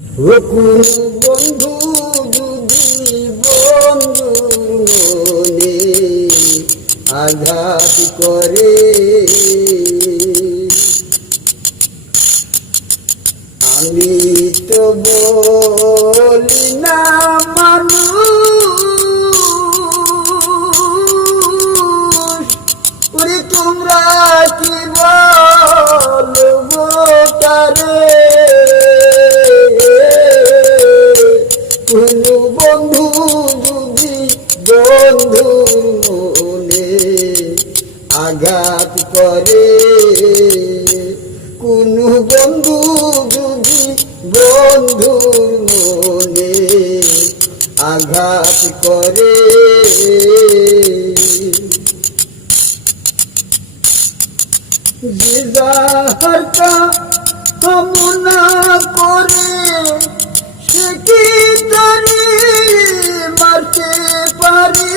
কোন বন্ধু যদি বন্ধুর মনে আঘাত করে, আমি তো বলি না মানুষ, ওরে তোমরা কি বলবো তারে। কোন বন্ধু যদি বন্ধুর মনে আঘাত করে, কোন বন্ধু যদি বন্ধুর মনে আঘাত করে, যে যাহার কামনা করে সে কি তারে মারতে পারে।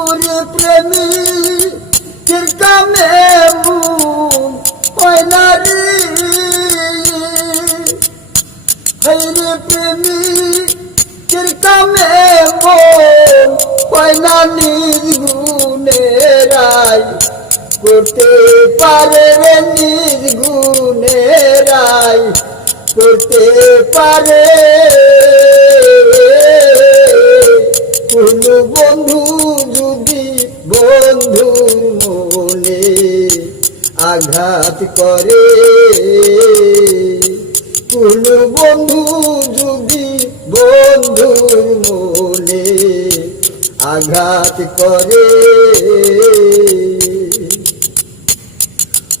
ওরে প্রেমিকের কামে মন হয় না রে, হায়রে প্রেমিকের কামে মন হয় না। নির্গুণেরাই করতে পারে রে, নির্গুণেরাই করতে পারে। কোন বন্ধু যদি বন্ধুর মনে আঘাত করে, কোন বন্ধু যদি বন্ধুর মনে আঘাত করে,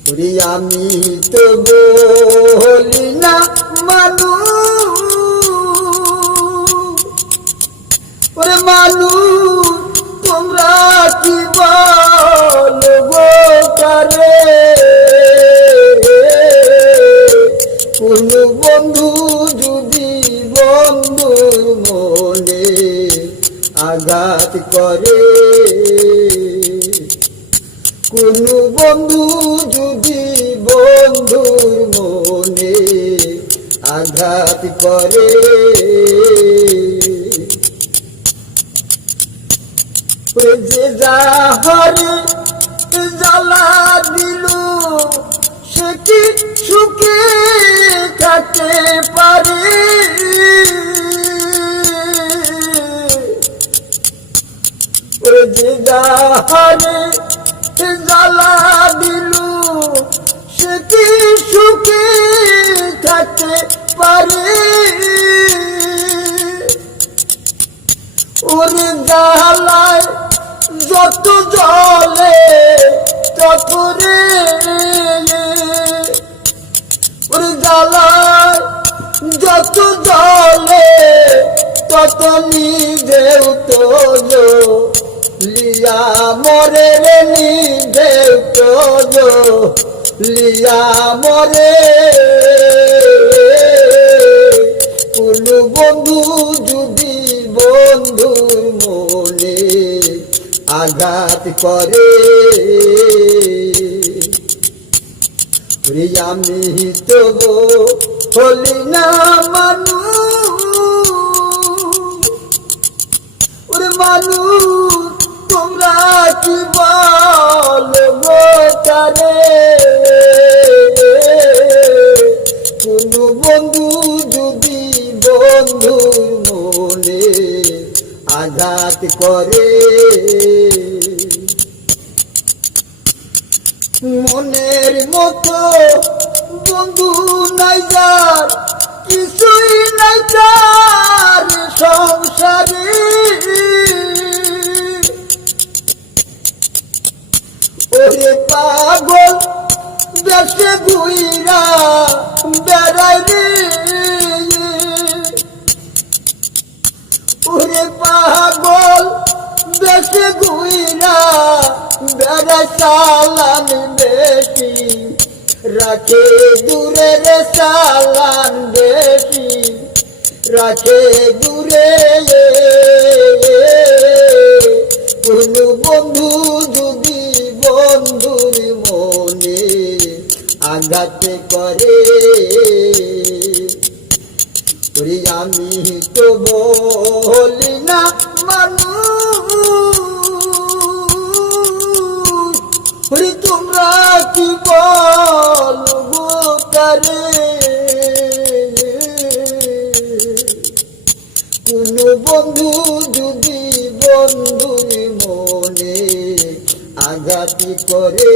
ওরে আমি তো বলি না মানুষ, ওরে মানুষ তোমরা কি বলবো তারে। কোন বন্ধু যদি বন্ধুর মনে আঘাত করে, কোন বন্ধু যদি বন্ধুর মনে আঘাত করে, যে যাহারে জ্বালা দিল সে কি সুখে থাকতে পারে। যে যাহারে জ্বালা দিল সে কি সুখে থাকতে পারে। ওরে জ্বালায় যত জলে তত রে, ওরে জ্বালায় যত জলে তত নিজেও তো লিয়া মরে রে, নিজেও তো লিয়া মরে। কোন বন্ধু যদি বন্ধুর মনে আঘাত করে, আমি তো বলি না মানুষ, ওরে মানুষ তোমরা কি বলবো তারে। কোন বন্ধু যদি বন্ধুর মনে আঘাত করে, মনের মতো বন্ধু নাই যার, কিছুই নাই যার সংসারে। ওরে পাগল দেশে ঘুইরা বেড়াই রে, ওরে পাগল দেশে ঘুইরা বেড়াই, চালান বেশি রাখে দূরে রে, চালান বেশি রাখে দূরে। কোন বন্ধু যদি বন্ধুর মনে আঘাত করে। ওরে আমি তো বলি না মানুষ, ওরে তোমরা কি বলবো তারে। কোন বন্ধু যদি বন্ধুর মনে আঘাত করে,